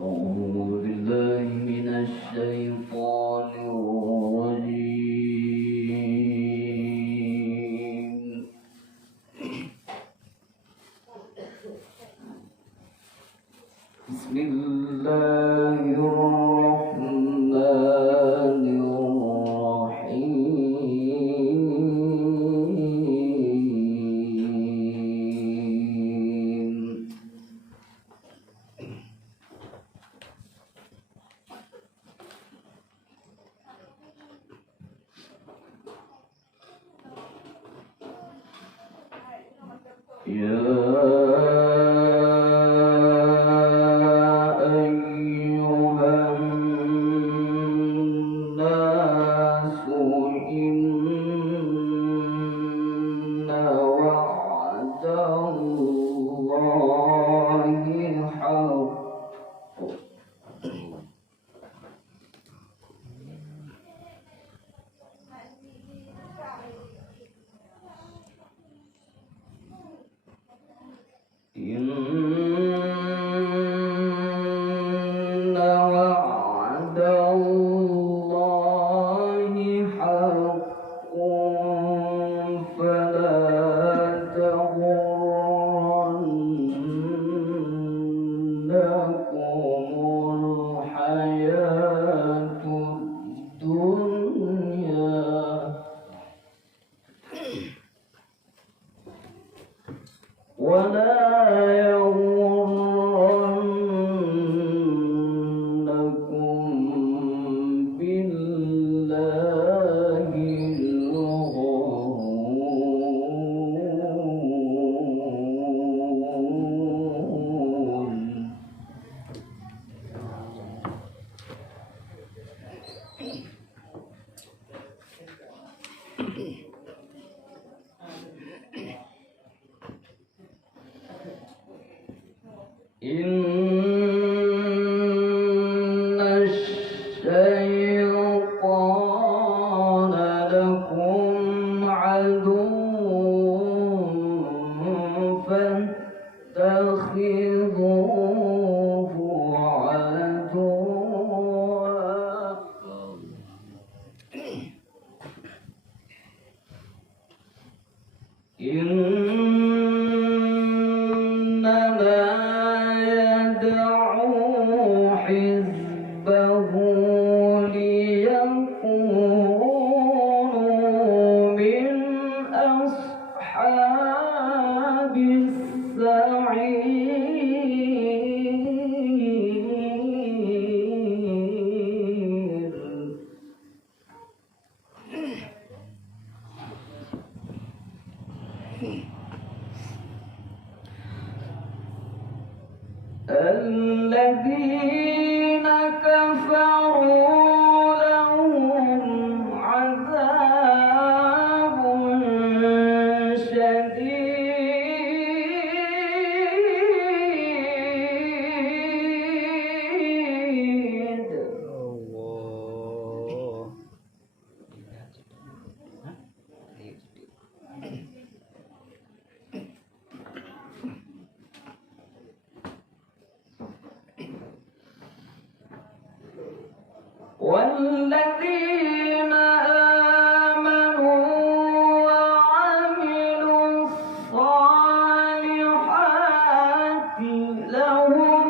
أعوذ بالله من الشيطان الرجيم. بسم الله الرحمن الرحيم. إن الشيطان لكم عدو فاتخذوه عدوا. إنما يدعو حزبه ليكونوا من أصحاب السعير. الذين كفروا لهم عذاب شديد. والذين آمنوا وعملوا الصالحات لهم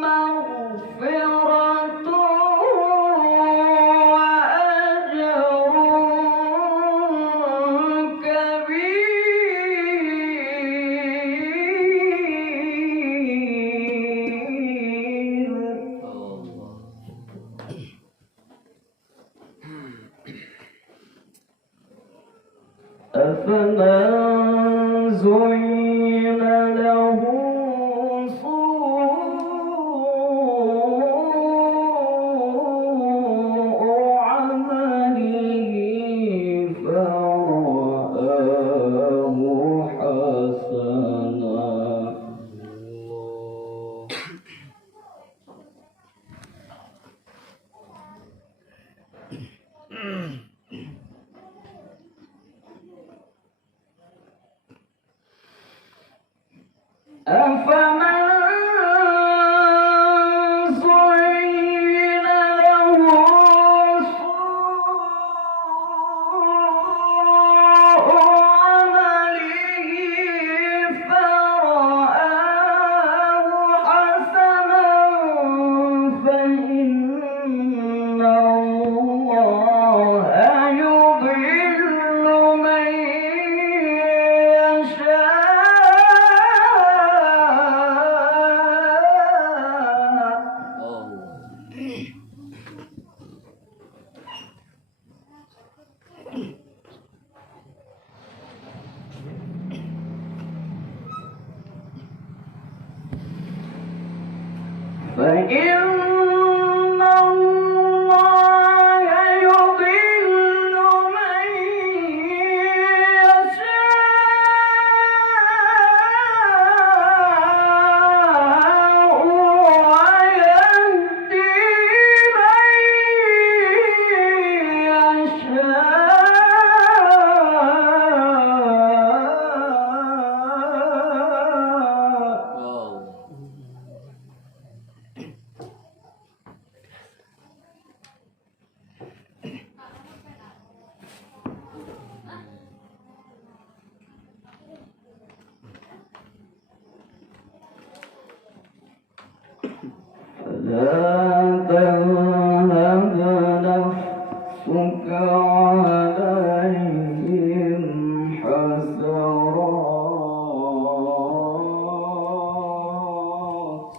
مغفرة وأجر كبير. فإن الله يضل من يشاء ويهدي لا تذهب نفسك عليهم حسرات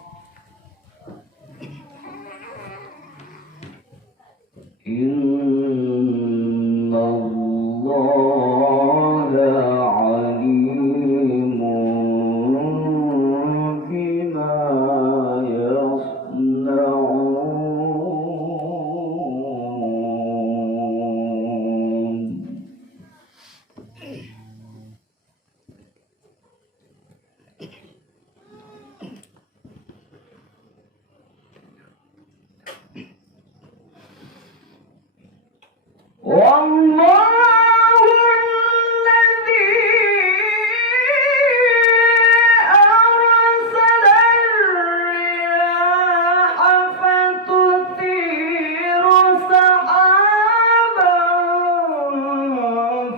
إن الله عليم بما يصنعون والله الذي أرسل الرياح فتثير سحابا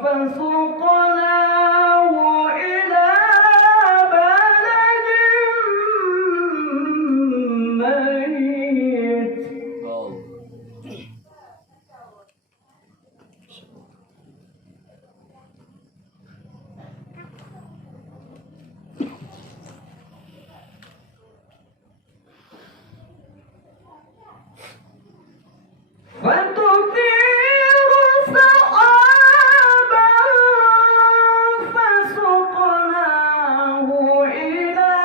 فسقناه إلى بلد ميت فتثير سحابا فسقناه إلى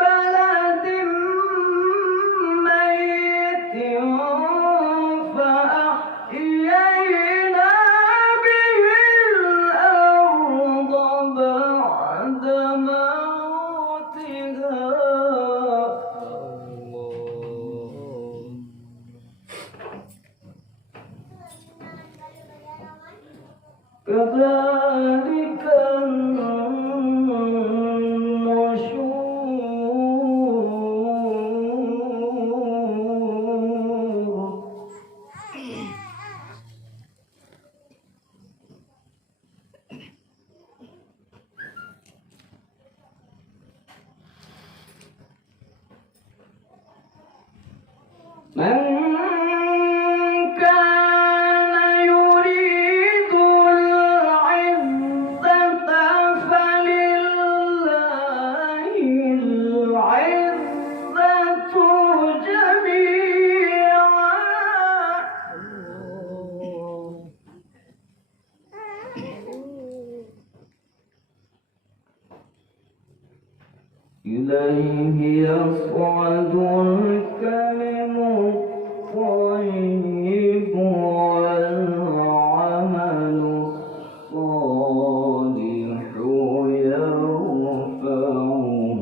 بلد ميت فأحيينا به الأرض بعد موتها كذلك النشور من كان يريد العزة فلله العزة جميعا إليه يصعد الكلم الطيب والعمل الصالح يرفعه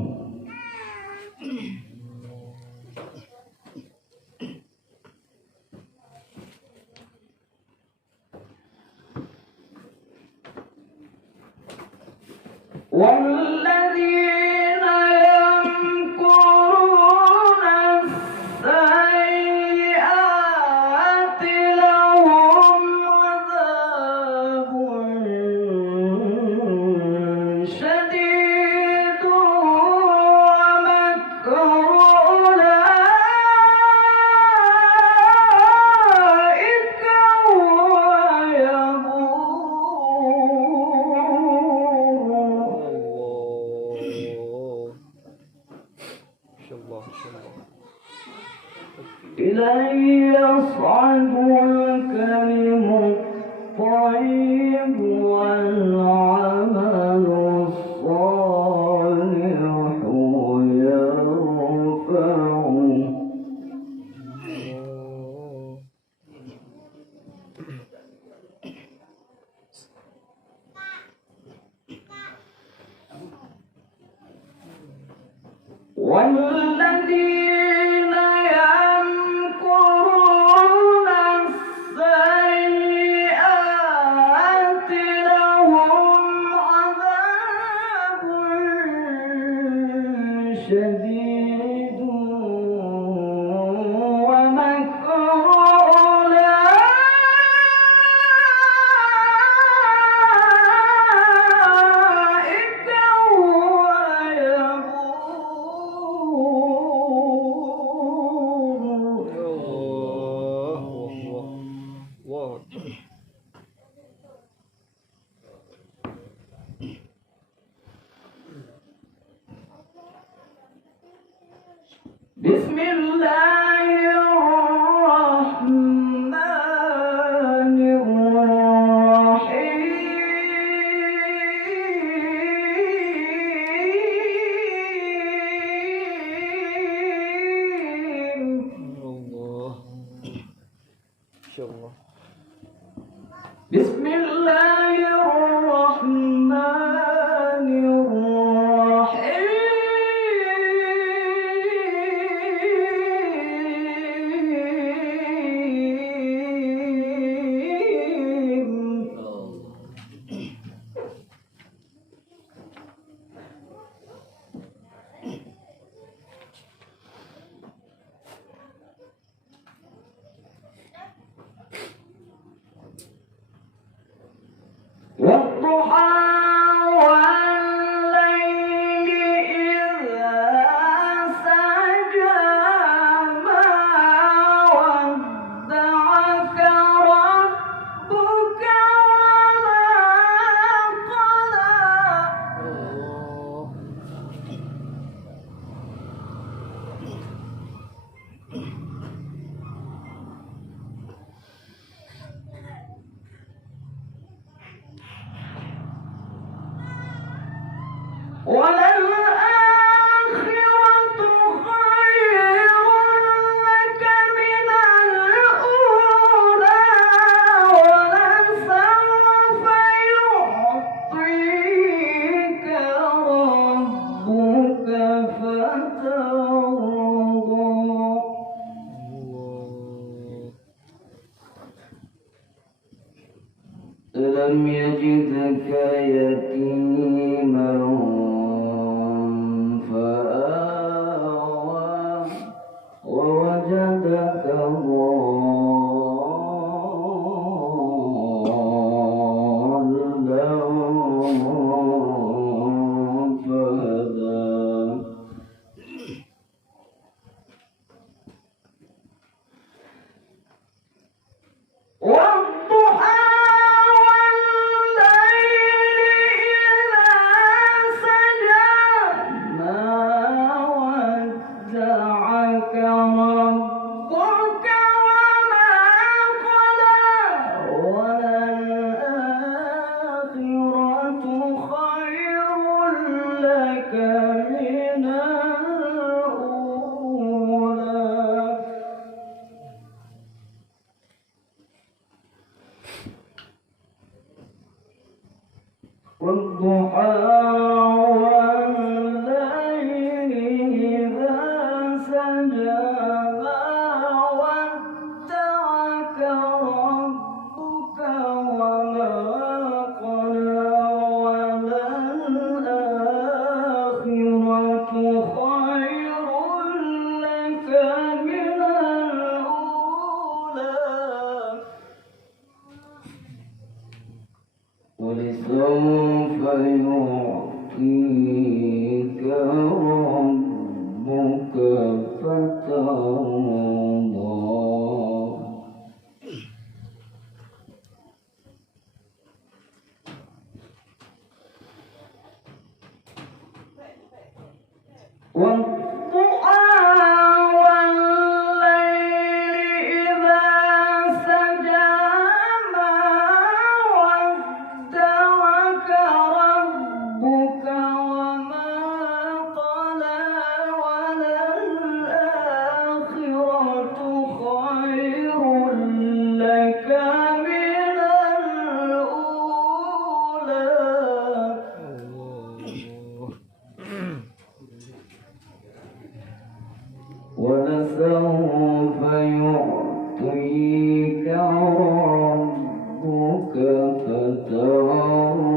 والذين يمكرون السيئات لهم عذاب شديد ومكر أولئك هو إليه يصعد الكلم الطيب والعمل الصالح يرفعه بسم الله الرحمن الرحيم. الله إن شاء الله. بسم الله الرحمن الرحيم. والضحى والليل إذا سجى ما ودعك ربك وما قلى. وللآخرة خير لك من الأولى ولسوف يعطيك ربك فترضى. ألم يجدك يتيما فآوى ووجدك ضالا فهدى. والضحى والليل إذا سجى ما ودعك ربك وما قلى. وللآخرة خير لك من الأولى. والضحى والليل إذا سجى ما ودعك ربك وما قلى. وللآخرة خير لك من الأولى ولسوف يعطيك ربك فترضى. والضحى والليل إذا سجى ما ودعك ربك وما قلى. وللآخرة خير لك من الأولى ولسوف يعطيك ربك فترضى.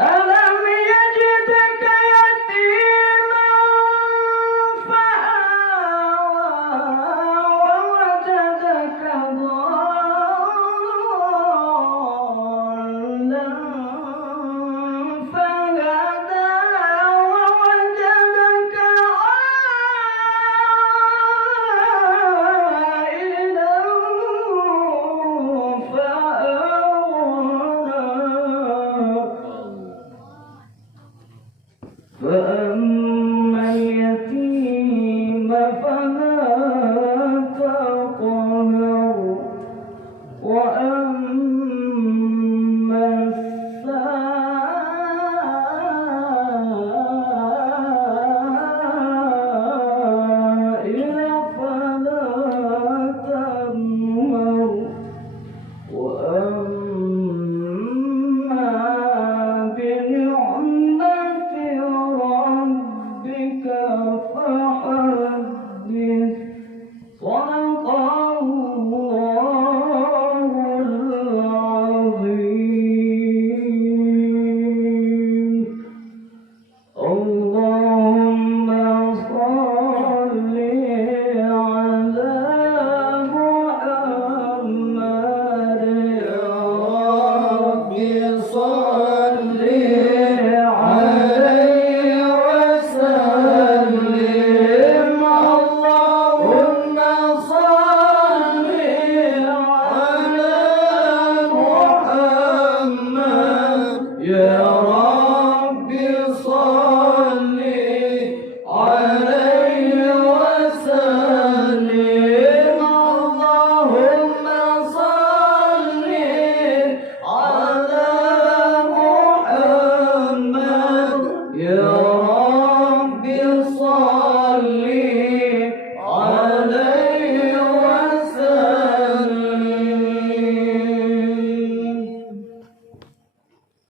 ألم يجدك يتيما فآوى ووجدك ضالا فهدى ووجدك فأما